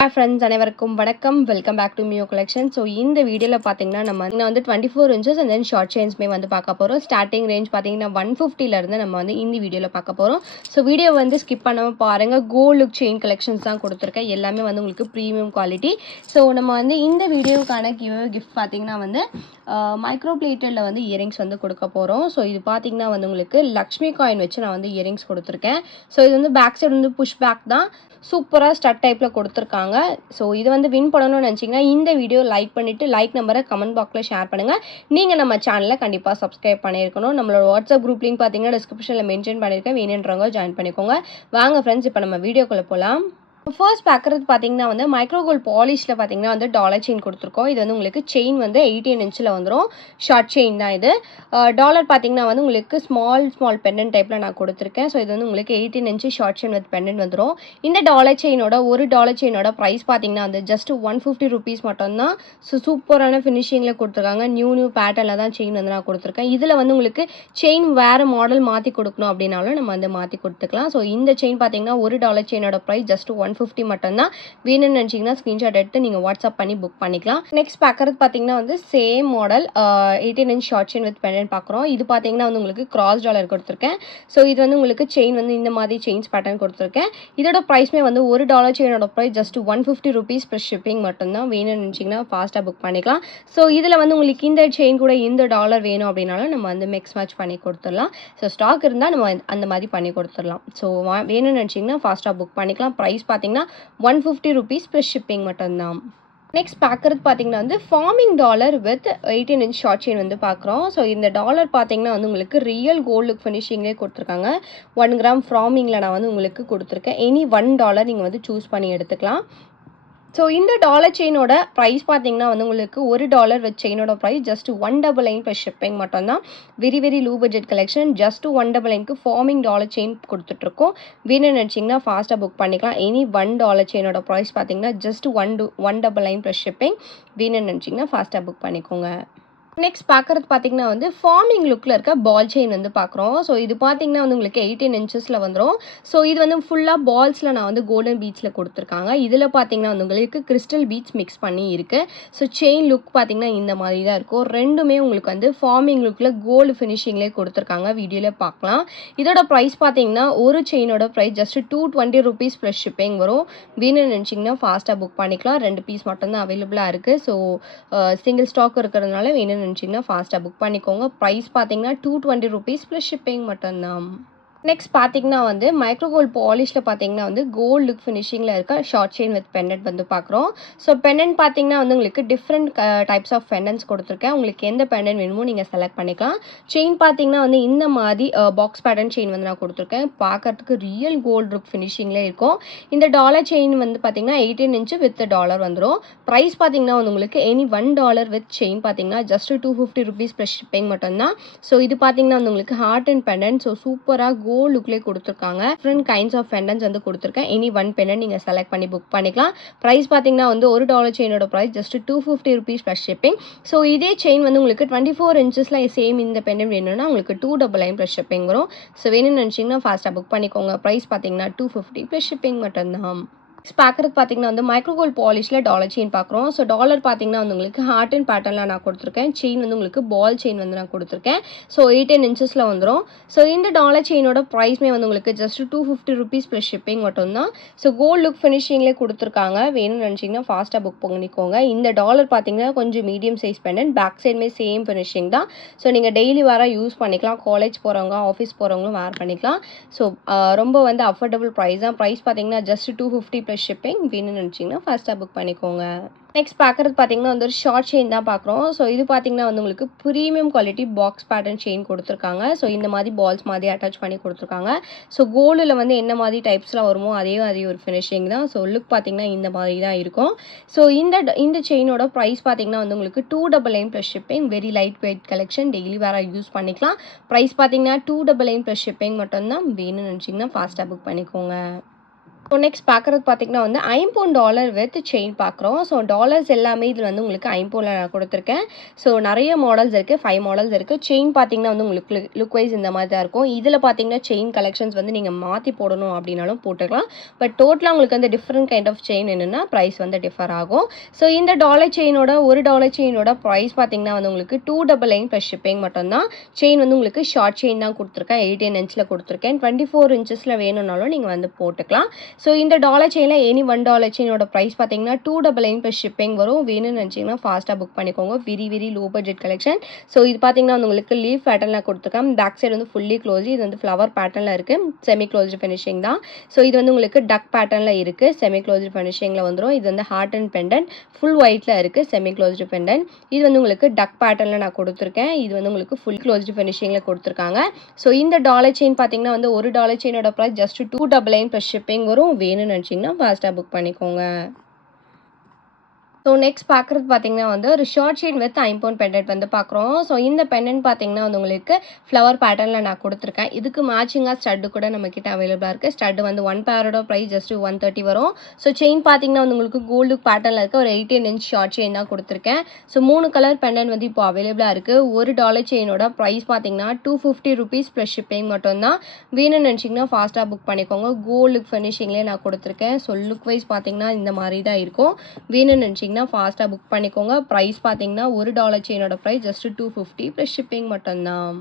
Hi friends, அனைவருக்கும் வணக்கம். Welcome back to Mio collection. So இந்த வீடியோவில் பார்த்தீங்கன்னா நம்ம வந்து 24 இன்ச்சஸ் அண்ட் தென் ஷார்ட் செயின்ஸ்மே வந்து பார்க்க போகிறோம். ஸ்டார்டிங் ரேஞ்ச் பார்த்தீங்கன்னா 150லேருந்து நம்ம வந்து இந்த வீடியோவில் பார்க்க போகிறோம். ஸோ வீடியோ வந்து ஸ்கிப் பண்ணாமல் பாருங்கள். கோல்ட் லுக் செயின் கலெக்ஷன்ஸ் தான் கொடுத்துருக்கேன். எல்லாமே வந்து உங்களுக்கு ப்ரீமியம் குவாலிட்டி. ஸோ நம்ம வந்து இந்த வீடியோவுக்கான கிஃப்ட் பார்த்தீங்கன்னா வந்து மைக்ரோ பிளேட்டடில் வந்து இயரிங்ஸ் வந்து கொடுக்க போகிறோம். ஸோ இது பார்த்தீங்கன்னா வந்து உங்களுக்கு லக்ஷ்மி காயின் வச்சு நான் வந்து இயரிங்ஸ் கொடுத்துருக்கேன். ஸோ இது வந்து பேக் சைடு வந்து புஷ் பேக் தான், சூப்பராக ஸ்டட் டைப்பில் கொடுத்துருக்காங்க. ஸோ இது வந்து வின் பண்ணணும்னு நினச்சிங்கன்னா இந்த வீடியோ லைக் பண்ணிவிட்டு லைக் நம்பரை கமெண்ட் பாக்ஸில் ஷேர் பண்ணுங்கள். நீங்கள் நம்ம சேனலில் கண்டிப்பாக சப்ஸ்கிரைப் பண்ணியிருக்கணும். நம்மளோட வாட்ஸ்அப் குரூப் லிங்க் பார்த்தீங்கன்னா டிஸ்கிரிப்ஷனில் மென்ஷன் பண்ணியிருக்கேன். வேணுன்றவங்க ஜாயின் பண்ணிக்கோங்க. வாங்க ஃப்ரெண்ட்ஸ், இப்போ நம்ம வீடியோக்குள்ளே போகலாம். ஃபர்ஸ்ட் பார்க்குறது பார்த்தீங்கன்னா வந்து மைக்ரோ கோல்ட் பாலிஷில் பார்த்தீங்கன்னா வந்து டாலர் செயின் கொடுத்துருக்கோம். இது வந்து உங்களுக்கு செயின் வந்து 18 இன்ச்சில் வந்துடும். ஷார்ட் செயின் தான் இது. டாலர் பார்த்தீங்கன்னா வந்து உங்களுக்கு ஸ்மால் பெண்டன்ட் டைப்பில் நான் கொடுத்துருக்கேன். ஸோ இது வந்து உங்களுக்கு 18 inch short chain with pendant வந்துடும். இந்த டாலர் செயினோட ஒரு டாலர் செயினோட ப்ரைஸ் பார்த்தீங்கன்னா வந்து ஜஸ்ட் 150 ருபீஸ் மட்டும்தான். ஸோ சூப்பரான ஃபினிஷிங்கில் கொடுத்துருக்காங்க. நியூ பேட்டர்னில் தான் செயின் வந்து நான் கொடுத்துருக்கேன். இதில் வந்து உங்களுக்கு செயின் வேறு மாடல் மாற்றி கொடுக்கணும் அப்படின்னாலும் நம்ம வந்து மாற்றி கொடுத்துக்கலாம். ஸோ இந்த செயின் பார்த்தீங்கன்னா ஒரு டாலர் செயினோட ப்ரைஸ் ஜஸ்ட் 150 மட்டும்தான். வேணும்னு நினச்சிங்கன்னா ஸ்க்ரீன்ஷாட் எடுத்து நீங்கள் வாட்ஸ்அப் பண்ணி புக் பண்ணிக்கலாம். நெக்ஸ்ட் பார்க்குறது பார்த்தீங்கன்னா வந்து same model 18 inch short chain with pendant பார்க்குறோம். இது பார்த்தீங்கன்னா வந்து உங்களுக்கு கிராஸ் டாலர் கொடுத்துருக்கேன். ஸோ இது வந்து உங்களுக்கு செயின் வந்து இந்த மாதிரி செயின்ஸ் பேட்டர்ன் கொடுத்துருக்கேன். இதோட ப்ரைஸ்மே வந்து ஒரு டாலர் செயினோட price just 150 rupees plus shipping மட்டும்தான். வேணும்னு நினச்சிங்கன்னா ஃபாஸ்ட்டாக புக் பண்ணிக்கலாம். ஸோ இதில் வந்து உங்களுக்கு இந்த செயின் கூட இந்த டாலர் வேணும் அப்படின்னாலும் நம்ம வந்து மிக்ஸ் மேட்ச் பண்ணி கொடுத்துடலாம். ஸோ ஸ்டாக் இருந்தால் நம்ம அந்த மாதிரி பண்ணி கொடுத்துடலாம். ஸோ வேணும்னு நினச்சிங்கன்னா ஃபாஸ்ட்டாக புக் பண்ணிக்கலாம். ப்ரைஸ் பார்த்தீங்கன்னா 150 ருபீஸ் ப்ளஸ் ஷிப்பிங் மட்டும்தான். நெக்ஸ்ட் பார்க்குறது பார்த்தீங்கன்னா வந்து farming dollar with 18 inch short chain வந்து பார்க்குறோம். ஸோ இந்த டாலர் பார்த்தீங்கன்னா வந்து உங்களுக்கு ரியல் கோல்டு லுக் ஃபினிஷிங்லேயே கொடுத்துருக்காங்க. 1 கிராம் ஃபார்மிங்கில் நான் வந்து உங்களுக்கு கொடுத்துருக்கேன். எனி $1 நீங்கள் வந்து சூஸ் பண்ணி எடுத்துக்கலாம். ஸோ இந்த டாலர் செயினோட ப்ரைஸ் பார்த்தீங்கன்னா வந்து உங்களுக்கு ஒரு டாலர் வித் செயினோட ப்ரைஸ் ஜஸ்ட் 199 ப்ளஸ் ஷிப்பிங் மட்டும்தான். Very low budget collection. Just 199க்கு ஃபார்மிங் டாலர் செயின் கொடுத்துட்ருக்கோம். வேணும்னு நினச்சிங்கன்னா ஃபாஸ்ட்டாக புக் பண்ணிக்கலாம். எனி $1 செயினோட ப்ரைஸ் பார்த்தீங்கன்னா ஜஸ்ட் 199 ப்ளஸ் ஷிப்பிங். வேணும்னு நினச்சிங்கன்னா ஃபாஸ்ட்டாக புக் பண்ணிக்கோங்க. நெக்ஸ்ட் பார்க்குறது பார்த்தீங்கன்னா வந்து ஃபார்மிங் லுக்கில் இருக்க பால் செயின் வந்து பார்க்குறோம். ஸோ இது பார்த்தீங்கன்னா வந்து உங்களுக்கு 18 இன்ச்சஸில் வந்துடும். ஸோ இது வந்து ஃபுல்லாக பால்ஸில் நான் வந்து கோல்டன் பீட்ஸில் கொடுத்துருக்காங்க. இதில் பார்த்தீங்கன்னா வந்து உங்களுக்கு கிறிஸ்டல் பீட்ஸ் மிக்ஸ் பண்ணி இருக்குது. ஸோ செயின் லுக் பார்த்தீங்கன்னா இந்த மாதிரி தான் இருக்கும். ரெண்டுமே உங்களுக்கு வந்து ஃபார்மிங் லுக்கில் கோல்டு ஃபினிஷிங்லேயே கொடுத்துருக்காங்க. வீடியோவில் பார்க்கலாம். இதோட ப்ரைஸ் பார்த்தீங்கன்னா ஒரு செயினோட price just 220 rupees plus shipping வரும். வேணும்னு நினச்சிங்கன்னா ஃபாஸ்ட்டாக புக் பண்ணிக்கலாம். 2 பீஸ் மட்டும்தான் அவைலபிளாக இருக்குது. ஸோ சிங்கிள் ஸ்டாக் இருக்கிறதுனால வேணும்னு நினச்சிங்கன்னா ஃபாஸ்ட்டாக புக் பண்ணிக்கோங்க. ப்ரைஸ் பார்த்தீங்கன்னா 220 ருபீஸ் ப்ளஸ் ஷிப்பிங் மட்டும்தான். நெக்ஸ்ட் பார்த்தீங்கன்னா வந்து மைக்ரோ கோல்ட் பாலிஷில் பார்த்தீங்கன்னா வந்து கோல்டு லுக் ஃபினிஷிங்கில் இருக்க ஷார்ட் செயின் வித் பெண்டன்ட் வந்து பார்க்குறோம். ஸோ பெண்டன்ட் பார்த்தீங்கன்னா வந்து உங்களுக்கு டிஃப்ரெண்ட் டைப்ஸ் ஆஃப் பெண்டன்ட்ஸ் கொடுத்துருக்கேன். உங்களுக்கு எந்த பெண்டன்ட் வேணுமோ நீங்கள் செலக்ட் பண்ணிக்கலாம். செயின் பார்த்தீங்கன்னா வந்து இந்த மாதிரி பாக்ஸ் பேட்டர்ன் செயின் வந்து நான் கொடுத்துருக்கேன். பார்க்கறதுக்கு ரியல் கோல்டு லுக் ஃபினிஷிங்கில் இருக்கும். இந்த டாலர் செயின் வந்து பார்த்தீங்கன்னா 18 இன்ச்சு வித் டாலர் வந்துடும். ப்ரைஸ் பார்த்தீங்கன்னா வந்து உங்களுக்கு எனி $1 வித் செயின் பார்த்தீங்கன்னா ஜஸ்ட் 250 ருபீஸ் ப்ளஸ் ஷிப்பிங் மட்டும்தான். ஸோ இது பார்த்தீங்கன்னா வந்து உங்களுக்கு ஹார்ட் அண்ட் பெண்டன்ட். ஸோ சூப்பராக கோல்ட் லுக்லேயே கொடுத்துருக்காங்க. டிஃப்ரெண்ட் கைண்ட்ஸ் ஆஃப் பெண்டன்ட்ஸ் வந்து கொடுத்துருக்கேன். எனி ஒன் பெண்டன்ட் நீங்கள் செலக்ட் பண்ணி புக் பண்ணிக்கலாம். ப்ரைஸ் பார்த்தீங்கன்னா வந்து ஒரு டாலர் செயினோட price just 250 rupees plus shipping. So இதே செயின் வந்து உங்களுக்கு 24 இன்ச்சஸில் சேம் இந்த பெண்டன்ட் வேணும்னா உங்களுக்கு 299 ப்ளஸ் ஷிப்பிங் வரும். ஸோ வேணும்னு நினச்சிங்கன்னா ஃபாஸ்ட்டாக புக் பண்ணிக்கோங்க. ப்ரைஸ் பார்த்தீங்கன்னா 250 ப்ளஸ் ஷிப்பிங் மட்டும்தான். பார்க்குறது பார்த்தீங்கன்னா வந்து மைக்ரோ கோல்ட் பாலிஷில் டாலர் செயின் பார்க்குறோம். ஸோ டாலர் பார்த்தீங்கன்னா வந்து உங்களுக்கு ஹார்ட் அண்ட் பேட்டர்னில் நான் கொடுத்துருக்கேன். செயின் வந்து உங்களுக்கு பால் செயின் வந்து நான் கொடுத்துருக்கேன். ஸோ 18 இன்ச்சஸில் வந்துடும். ஸோ இந்த டாலர் செயினோட ப்ரைஸ்மே வந்து உங்களுக்கு ஜஸ்ட் 250 ருபீஸ் ப்ளஸ் ஷிப்பிங் மட்டும்தான். ஸோ கோல்ட் லுக் ஃபினிஷிங்லேயே கொடுத்துருக்காங்க. வேணும்னு நினச்சிங்கன்னா ஃபாஸ்ட்டாக புக் பண்ணிக்கோங்க. இந்த டாலர் பார்த்தீங்கன்னா கொஞ்சம் மீடியம் சைஸ் பெண்டன்ட். பேக் சைடுமே சேம் ஃபினிஷிங் தான். ஸோ நீங்கள் டெய்லி வேறு யூஸ் பண்ணிக்கலாம். காலேஜ் போகிறவங்க ஆஃபீஸ் போகிறவங்களும் வேர் பண்ணிக்கலாம். ஸோ ரொம்ப வந்து அஃபோர்டபுள் ப்ரைஸ் தான். ப்ரைஸ் பார்த்தீங்கன்னா ஜஸ்ட் 250 ப்ளஸ் ஷிப்பிங். வேணும்னு நினச்சிங்கன்னா ஃபாஸ்ட்டாக புக் பண்ணிக்கோங்க. நெக்ஸ்ட் பார்க்குறது பார்த்தீங்கன்னா வந்து ஒரு ஷார்ட் செயின் தான் பார்க்குறோம். ஸோ இது பார்த்தீங்கன்னா வந்து உங்களுக்கு premium quality box pattern chain கொடுத்துருக்காங்க. ஸோ இந்த மாதிரி பால்ஸ் மாதிரி அட்டாச் பண்ணி கொடுத்துருக்காங்க. ஸோ கோல்டில் வந்து என்ன மாதிரி டைப்ஸில் வருமோ அதே ஒரு ஃபினிஷிங் தான். ஸோ லுக் பார்த்தீங்கன்னா இந்த மாதிரி தான் இருக்கும். ஸோ இந்த செயினோட ப்ரைஸ் பார்த்தீங்கன்னா வந்து உங்களுக்கு 299 plus shipping. Very light weight collection. Daily வேறு யூஸ் பண்ணிக்கலாம். ப்ரைஸ் பார்த்தீங்கன்னா 299 ப்ளஸ் ஷிப்பிங் மட்டும்தான். வேணும்னு நினச்சிங்கன்னா ஃபாஸ்ட்டாக புக் பண்ணிக்கோங்க. ஸோ நெக்ஸ்ட் பார்க்குறது பார்த்தீங்கன்னா வந்து $50 வித் செயின் பார்க்குறோம். ஸோ டாலர்ஸ் எல்லாமே இதில் வந்து உங்களுக்கு ஐம்போனில் நான் கொடுத்துருக்கேன். ஸோ நிறைய மாடல்ஸ் இருக்குது, 5 மாடல்ஸ் இருக்குது. செயின் பார்த்தீங்கன்னா வந்து உங்களுக்கு லுக் வைஸ் இந்த மாதிரி தான் இருக்கும். இதில் பார்த்தீங்கன்னா செயின் கலெக்ஷன்ஸ் வந்து நீங்கள் மாற்றி போடணும் அப்படின்னாலும் போட்டுக்கலாம். பட் டோட்டலாக உங்களுக்கு வந்து டிஃப்ரெண்ட் கைண்ட் ஆஃப் செயின் என்னென்னா ப்ரைஸ் வந்து டிஃபர் ஆகும். ஸோ இந்த டாலர் செயினோட $1 செயினோட ப்ரைஸ் பார்த்தீங்கன்னா வந்து உங்களுக்கு 299 ப்ளஸ் ஷிப்பிங் மட்டும்தான். செயின் வந்து உங்களுக்கு ஷார்ட் செயின் தான் கொடுத்துருக்கேன், 18 இன்ச்சில் கொடுத்துருக்கேன். 24 இன்ச்சஸில் வேணும்னாலும் நீங்கள் வந்து போட்டுக்கலாம். ஸோ இந்த டாலர் செயினில் எனி $1 செயினோட ப்ரைஸ் பார்த்தீங்கன்னா 299 ப்ளஸ் ஷிப்பிங் வரும். வேணும்னு நினச்சிங்கன்னா ஃபாஸ்ட்டாக புக் பண்ணிக்கோங்க. Very low budget collection. So இது பார்த்தீங்கன்னா வந்து உங்களுக்கு லீஃப் பேட்டர்னில் கொடுத்துருக்கேன். பேக் சைடு வந்து ஃபுல்லி க்ளோஸ். இது வந்து ஃப்ளவர் பேட்டர்னில் இருக்குது, செமி க்ளோஸ்டு ஃபினிஷிங் தான். ஸோ இது வந்து உங்களுக்கு டக் பேட்டர்னில் இருக்குது, செமி க்ளோஸ்டு ஃபினிஷிங்கில் வந்துடும். இது வந்து ஹார்ட் அண்ட் பெண்டன்ட் ஃபுல் ஒயிட்டில் இருக்குது, செமி க்ளோஸ்டு பெண்டன்ட். இது வந்து உங்களுக்கு டக் பேட்டர்னில் நான் கொடுத்துருக்கேன். இது வந்து உங்களுக்கு ஃபுல் க்ளோஸ்டு ஃபினிஷிங்கில் கொடுத்துருக்காங்க. ஸோ இந்த டாலர் செயின் பார்த்தீங்கன்னா வந்து $1 செயினோட ப்ரைஸ் ஜஸ்ட் 299 ப்ளஸ் ஷிப்பிங் வரும். வேணும்னு நினச்சிங்கன்னா ஃபாஸ்ட்டாக புக் பண்ணிக்கோங்க. ஸோ நெக்ஸ்ட் பார்க்குறது பார்த்தீங்கன்னா வந்து ஒரு ஷார்ட் செயின் வித் ஐம்போன் பெண்டன்ட் வந்து பார்க்குறோம். ஸோ இந்த பெண்டன்ட் பார்த்தீங்கன்னா வந்து உங்களுக்கு ஃப்ளவர் பேட்டர்னில் நான் கொடுத்துருக்கேன். இதுக்கு மேட்சிங்காக ஸ்டட்டு கூட நம்மக்கிட்ட அவைலபிளாக இருக்குது. ஸ்டட்டு வந்து 1 பேரோட ப்ரைஸ் ஜஸ்ட் 130 வரும். ஸோ செயின் பார்த்தீங்கன்னா வந்து உங்களுக்கு கோல்டு பேட்டர்னில் இருக்க ஒரு 18 இன்ச் ஷார்ட் செயின் தான் கொடுத்துருக்கேன். ஸோ 3 கலர் பெண்டன்ட் வந்து இப்போ அவைலபிளாக இருக்குது. $1 செயினோட ப்ரைஸ் பார்த்தீங்கன்னா $250 ப்ளஸ் ஷிப்பிங் மட்டும்தான். வேணும்னு நினச்சிங்கன்னா ஃபாஸ்ட்டாக புக் பண்ணிக்கோங்க. கோல்டு ஃபினிஷிங்லேயே நான் கொடுத்துருக்கேன். ஸோ லுக் வைஸ் பார்த்தீங்கன்னா இந்த மாதிரி தான் இருக்கும். வேணும்னு நினச்சிங்கன்னா ஃபாஸ்ட்டாக புக் பண்ணிக்கோங்க. ப்ரைஸ் பார்த்தீங்கன்னா $1 செயினோட ப்ரைஸ் ஜஸ்ட் 250 ப்ளஸ் ஷிப்பிங் மட்டும்தான்.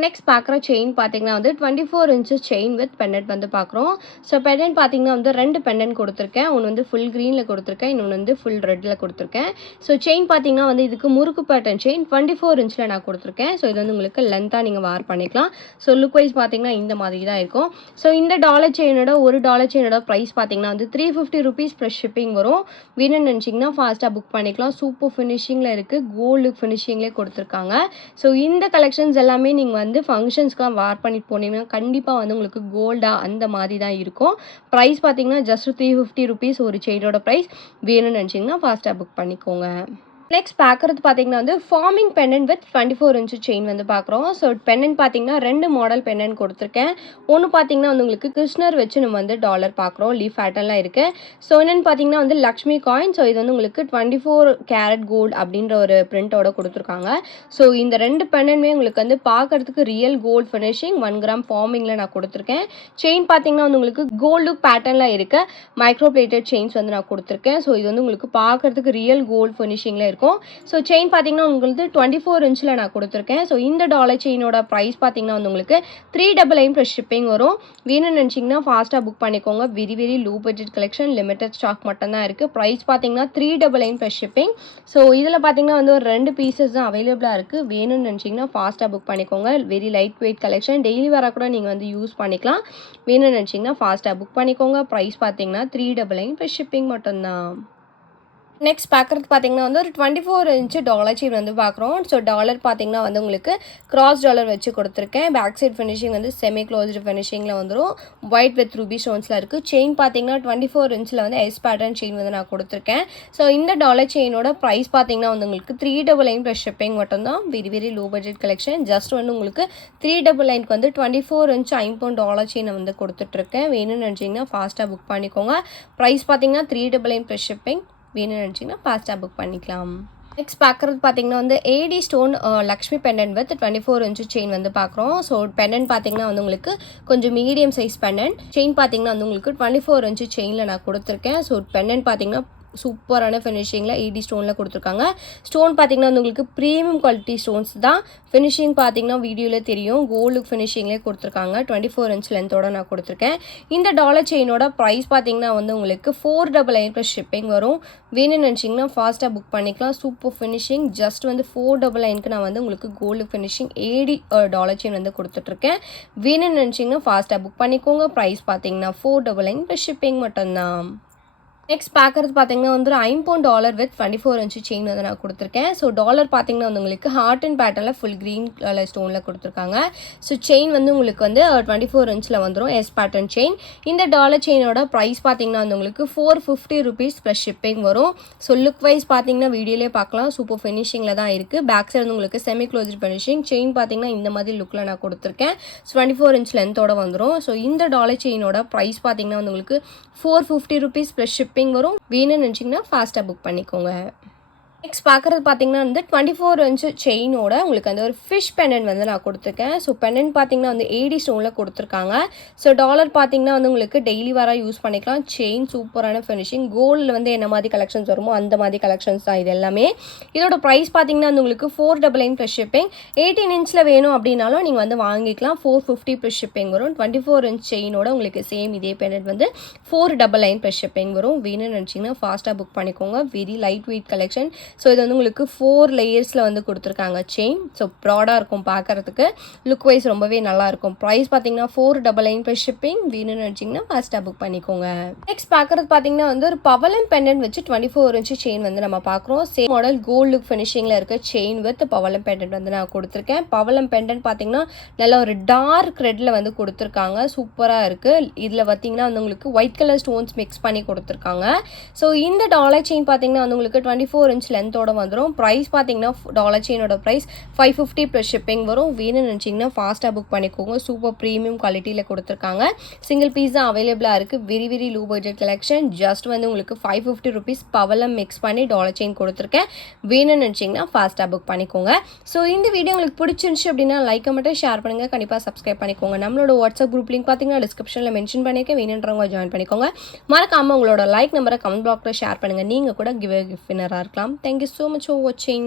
நெக்ஸ்ட் பார்க்குற செயின் பார்த்தீங்கன்னா வந்து 24 இன்ச்சஸ் செயின் வித் பெண்டன்ட் வந்து பார்க்குறோம். ஸோ பெண்டன்ட் பார்த்தீங்கன்னா வந்து 2 பெண்டன்ட் கொடுத்துருக்கேன். ஒன்று வந்து ஃபுல் க்ரீனில் கொடுத்துருக்கேன், இன்னொன்று வந்து ஃபுல் ரெட்டில் கொடுத்துருக்கேன். ஸோ செயின் பார்த்தீங்கன்னா வந்து இதுக்கு முறுக்கு பேட்டர்ன் செயின் 24 இன்ச்சில் நான் கொடுத்துருக்கேன். ஸோ இது வந்து உங்களுக்கு லென்த்தாக நீங்கள் வேர் பண்ணிக்கலாம். ஸோ லுக் வைஸ் பார்த்தீங்கன்னா இந்த மாதிரி தான் இருக்கும். ஸோ இந்த டாலர் செயினோட $1 செயினோட ப்ரைஸ் பார்த்தீங்கன்னா வந்து $350 ப்ளஸ் ஷிப்பிங் வரும். வேணும்னு நினச்சிங்கன்னா ஃபாஸ்ட்டாக புக் பண்ணிக்கலாம். சூப்பர் ஃபினிஷிங்கில் இருக்குது, கோல்டு ஃபினிஷிங்லேயே கொடுத்துருக்காங்க. ஸோ இந்த கலெக்ஷன்ஸ் எல்லாமே நீங்கள் வந்து ஃபங்க்ஷன்ஸ்க்குலாம் வேர் பண்ணிட்டு போனீங்கன்னா கண்டிப்பாக வந்து உங்களுக்கு கோல்டாக அந்த மாதிரி தான் இருக்கும். ப்ரைஸ் பார்த்தீங்கன்னா ஜஸ்ட் $350 ஒரு செயினோட ப்ரைஸ். வேணும்னு நினச்சிங்கன்னா ஃபாஸ்ட்டாக புக் பண்ணிக்கோங்க. நெக்ஸ்ட் பார்க்குறது பார்த்தீங்கன்னா வந்து forming pendant with 24 inch chain வந்து பார்க்குறோம். ஸோ பெண்டன்ட் பார்த்தீங்கன்னா 2 மாடல் பெண்டன்ட் கொடுத்துருக்கேன். ஒன்று பார்த்தீங்கன்னா வந்து உங்களுக்கு கிருஷ்ணர் வச்சு நம்ம வந்து டாலர் பார்க்குறோம், லீஃப் பேட்டர்ன்லாம் இருக்குது. ஸோ என்னென்னு பார்த்தீங்கன்னா வந்து லக்ஷ்மி காயின். ஸோ இது வந்து உங்களுக்கு 24 கேரட் கோல்டு அப்படின்ற ஒரு பிரிண்டோட கொடுத்துருக்காங்க. ஸோ இந்த 2 பெண்டன்ட்மே உங்களுக்கு வந்து பார்க்குறதுக்கு ரியல் கோல்டு ஃபினிஷிங் 1 கிராம் ஃபார்மிங்கில் நான் கொடுத்துருக்கேன். செயின் பார்த்தீங்கன்னா வந்து உங்களுக்கு கோல்டு பேட்டர்னில் இருக்க மைக்ரோ பிளேட்டட் செயின்ஸ் வந்து நான் கொடுத்துருக்கேன். ஸோ இது வந்து உங்களுக்கு பார்க்குறதுக்கு ரியல் கோல்டு ஃபினிஷிங்கில் இருக்கும். ஸோ செயின் பார்த்தீங்கன்னா உங்களுக்கு 24 இன்ச்சில் நான் கொடுத்துருக்கேன். ஸோ இந்த டாலர் செயினோட ப்ரைஸ் பார்த்தீங்கன்னா வந்து உங்களுக்கு $399 ப்ளஸ் ஷிப்பிங் வரும். வேணும்னு நினச்சிங்கன்னா ஃபாஸ்ட்டாக புக் பண்ணிக்கோங்க. Very low budget collection, limited stock மட்டும்தான் இருக்குது. ப்ரைஸ் பார்த்தீங்கன்னா $399 ப்ளஸ் ஷிப்பிங். ஸோ இதில் பார்த்தீங்கன்னா வந்து ஒரு 2 பீசஸ் தான் அவைலபிளாக இருக்குது. வேணும்னு நினச்சிங்கன்னா ஃபாஸ்ட்டாக புக் பண்ணிக்கோங்க. Very light weight collection, daily வர கூட நீங்கள் வந்து யூஸ் பண்ணிக்கலாம். வேணும்னு நினச்சிங்கன்னா ஃபாஸ்ட்டாக புக் பண்ணிக்கோங்க. ப்ரைஸ் பார்த்தீங்கன்னா $399 ப்ளஸ் ஷிப்பிங் மட்டும்தான். நெக்ஸ்ட் பார்க்குறது பார்த்தீங்கன்னா வந்து ஒரு 24 இன்ச்சு டாலர் செயின் வந்து பார்க்குறோம். ஸோ டாலர் பார்த்தீங்கன்னா வந்து உங்களுக்கு கிராஸ் டாலர் வச்சு கொடுத்துருக்கேன். பேக் சைட் ஃபினிஷிங் வந்து செமி க்ளோஸ்டு ஃபினிஷிங்கில் வந்துடும். ஒயிட் வித் ரூபி ஸ்டோன்ஸில் இருக்குது. செயின் பார்த்தீங்கன்னா 24 இன்ச்சில் வந்து எஸ் பேட்டர்ன் செயின் வந்து நான் கொடுத்துருக்கேன். ஸோ இந்த டாலர் செயினோட ப்ரைஸ் பார்த்தீங்கன்னா வந்து உங்களுக்கு $399 ப்ளஸ் ஷிப்பிங் மட்டும்தான். Very low budget collection. Just வந்து உங்களுக்கு $399 வந்து 24 இன்ச் ஐம்போன் டாலர் செயினை வந்து கொடுத்துட்ருக்கேன். வேணும்னு நினச்சிங்கன்னா ஃபாஸ்ட்டாக புக் பண்ணிக்கோங்க. ப்ரைஸ் பார்த்தீங்கன்னா $399 ப்ளஸ் ஷிப்பிங். வேணும்னு நினச்சிங்கன்னா ஃபாஸ்ட்டாக புக் பண்ணிக்கலாம். நெக்ஸ்ட் பார்க்குறது பார்த்தீங்கன்னா வந்து AD stone Lakshmi pendant with 24 inch chain வந்து பார்க்குறோம். ஸோ பெண்டன்ட் பார்த்தீங்கன்னா வந்து உங்களுக்கு கொஞ்சம் மீடியம் சைஸ் பெண்டன்ட். செயின் பார்த்தீங்கன்னா வந்து உங்களுக்கு 24 இன்ச்சு செயினில் நான் கொடுத்துருக்கேன். ஸோ பெண்டன்ட் பார்த்தீங்கன்னா சூப்பரான ஃபினிஷிங்கில் ஏடி ஸ்டோனில் கொடுத்துருக்காங்க. ஸ்டோன் பார்த்தீங்கன்னா வந்து உங்களுக்கு ப்ரீமியம் குவாலிட்டி ஸ்டோன்ஸ் தான். ஃபினிஷிங் பார்த்தீங்கன்னா வீடியோவில் தெரியும், கோல்டு ஃபினிஷிங்லேயே கொடுத்துருக்காங்க. 24 இன்ச் லென்த்தோட நான் கொடுத்துருக்கேன். இந்த டாலர் செயினோட ப்ரைஸ் பார்த்தீங்கன்னா வந்து உங்களுக்கு $499 ப்ளஸ் ஷிப்பிங் வரும். வேணும்னு நினச்சிங்கன்னா ஃபாஸ்ட்டாக புக் பண்ணிக்கலாம். Super finishing. ஜஸ்ட் வந்து $499 நான் வந்து உங்களுக்கு கோல்டு ஃபினிஷிங் ஏடி டாலர் செயின் வந்து கொடுத்துட்ருக்கேன். வேணும்னு நினச்சிங்கன்னா ஃபாஸ்ட்டாக புக் பண்ணிக்கோங்க. ப்ரைஸ் பார்த்தீங்கன்னா $499 ப்ளஸ் ஷிப்பிங் மட்டும்தான். நெக்ஸ்ட் பார்க்குறது பார்த்தீங்கன்னா வந்து $5 வித் 24 இன்ச்சு செயின் வந்து நான் கொடுத்துருக்கேன். ஸோ டாலர் பார்த்தீங்கன்னா வந்து உங்களுக்கு ஹார்ட் அண்ட் பேட்டர்னில் ஃபுல் க்ரீன் கலர் ஸ்டோனில் கொடுத்துருக்காங்க. ஸோ செயின் வந்து உங்களுக்கு வந்து 24 இன்ச்சில் வந்துடும் எஸ் பேட்டர்ன் செயின். இந்த டாலர் செயினோட ப்ரைஸ் பார்த்தீங்கன்னா வந்து உங்களுக்கு $450 ப்ளஸ் ஷிப்பிங் வரும். ஸோ லுக் வைஸ் பார்த்தீங்கன்னா வீடியோலேயே பார்க்கலாம், சூப்பர் ஃபினிஷிங்கில் தான் இருக்குது. பேக் சைடு வந்து உங்களுக்கு செமி க்ளோஸ்ட் ஃபினிஷிங். செயின் பார்த்தீங்கன்னா இந்த மாதிரி லுக்கில் நான் கொடுத்துருக்கேன். 24 இன்ச் லென்த்தோட வந்துடும். ஸோ இந்த டாலர் செயினோட ப்ரைஸ் பார்த்தீங்கன்னா வந்து உங்களுக்கு $450 ப்ளஸ் ஷிப்பிங் வரும். வேணும்னு நினச்சிங்கன்னா ஃபாஸ்ட்டாக புக் பண்ணிக்கோங்க. நெக்ஸ்ட் பார்க்குறது பார்த்தீங்கன்னா வந்து 24 இன்ச்சு செயினோட உங்களுக்கு வந்து ஒரு ஃபிஷ் பெண்டன்ட் வந்து நான் கொடுத்துருக்கேன். ஸோ பெண்டன்ட் பார்த்தீங்கன்னா வந்து ஏடி ஸ்டோனில் கொடுத்துருக்காங்க. ஸோ டாலர் பார்த்தீங்கன்னா வந்து உங்களுக்கு டெய்லி வர யூஸ் பண்ணிக்கலாம். செயின் சூப்பரான ஃபினிஷிங். கோல்டில் வந்து என்ன மாதிரி கலெக்ஷன்ஸ் வருமோ அந்த மாதிரி கலெக்ஷன்ஸ் தான் இது எல்லாமே. இதோட ப்ரைஸ் பார்த்தீங்கன்னா வந்து உங்களுக்கு $499 ப்ளஸ் ஷிப்பிங். 18 இன்ச்சில் வேணும் அப்படின்னாலும் நீங்கள் வந்து வாங்கிக்கலாம். $450 ப்ளஸ் ஷிப்பிங் வரும். 24 இன்ச் செயினோட உங்களுக்கு சேம் இதே பெண்டன்ட் வந்து $499 ப்ளஸ் ஷிப்பிங் வரும். வேணும்னு நினச்சிங்கன்னா ஃபாஸ்ட்டாக புக் பண்ணிக்கோங்க. Very light weight collection. So இது வந்து உங்களுக்கு 4 லேயர்ஸில் வந்து கொடுத்துருக்காங்க செயின். ஸோ ப்ராடாக இருக்கும் பார்க்குறதுக்கு. லுக் வைஸ் ரொம்பவே நல்லாயிருக்கும். ப்ரைஸ் பார்த்தீங்கன்னா $499 ப்ளஸ் ஷிப்பிங். வேணும்னு நினச்சிங்கன்னா ஃபாஸ்ட்டாக புக் பண்ணிக்கோங்க. நெக்ஸ்ட் பார்க்குறது பார்த்தீங்கன்னா வந்து ஒரு பவளம் பெண்டன்ட் வச்சு 24 இன்ச்சு செயின் வந்து நம்ம பார்க்குறோம். சேம் மாடல் கோல்டு லுக் ஃபினிஷிங்கில் இருக்க செயின் வித் பவளம் பெண்டன்ட் வந்து நான் கொடுத்துருக்கேன். பவளம் பெண்டன்ட் பார்த்தீங்கன்னா நல்லா ஒரு டார்க் ரெட்டில் வந்து கொடுத்துருக்காங்க. சூப்பராக இருக்குது. இதில் பார்த்தீங்கன்னா வந்து உங்களுக்கு ஒயிட் கலர் ஸ்டோன்ஸ் மிக்ஸ் பண்ணி கொடுத்துருக்காங்க. ஸோ இந்த டாலர் செயின் பார்த்தீங்கன்னா வந்து உங்களுக்கு 24 இன்ச் லென்த்தோட வந்துடும். ப்ரைஸ் பார்த்தீங்கன்னா டாலர் செயினோட ப்ரைஸ் $550 ப்ளஸ் ஷிப்பிங் வரும். வேணும்னு நினச்சிங்கன்னா ஃபாஸ்ட்டாக புக் பண்ணிக்கோங்க. சூப்பர் ப்ரீமியம் குவாலிட்டியில் கொடுத்துருக்காங்க. சிங்கிள் பீஸ் தான் அவைலபிளாக இருக்குது. Very low budget collection. Just வந்து உங்களுக்கு $550 பவளம் மிக்ஸ் பண்ணி டாலர் செயின் கொடுத்துருக்கேன். வேணும்னு நினச்சிங்கன்னா ஃபாஸ்ட்டாக புக் பண்ணிக்கோங்க. ஸோ இந்த வீடியோ உங்களுக்கு பிடிச்சிருந்துச்சு அப்படின்னா லைக் மட்டும் ஷேர் பண்ணுங்கள். கண்டிப்பாக சப்ஸ்கிரைப் பண்ணிக்கோங்க. நம்மளோட வாட்ஸ்அப் குரூப் லிங்க் பார்த்தீங்கன்னா டிஸ்கிரிப்ஷனில் மென்ஷன் பண்ணியிருக்கேன். வேணுன்றவங்க ஜாயின் பண்ணிக்கோங்க. மறக்காமல் உங்களோட லைக் நம்பரை கமெண்ட் பாக்ஸில் ஷேர் பண்ணுங்கள். நீங்கள் கூட கிஃப்ட் வின்னராக இருக்கலாம். Thank you so much for watching.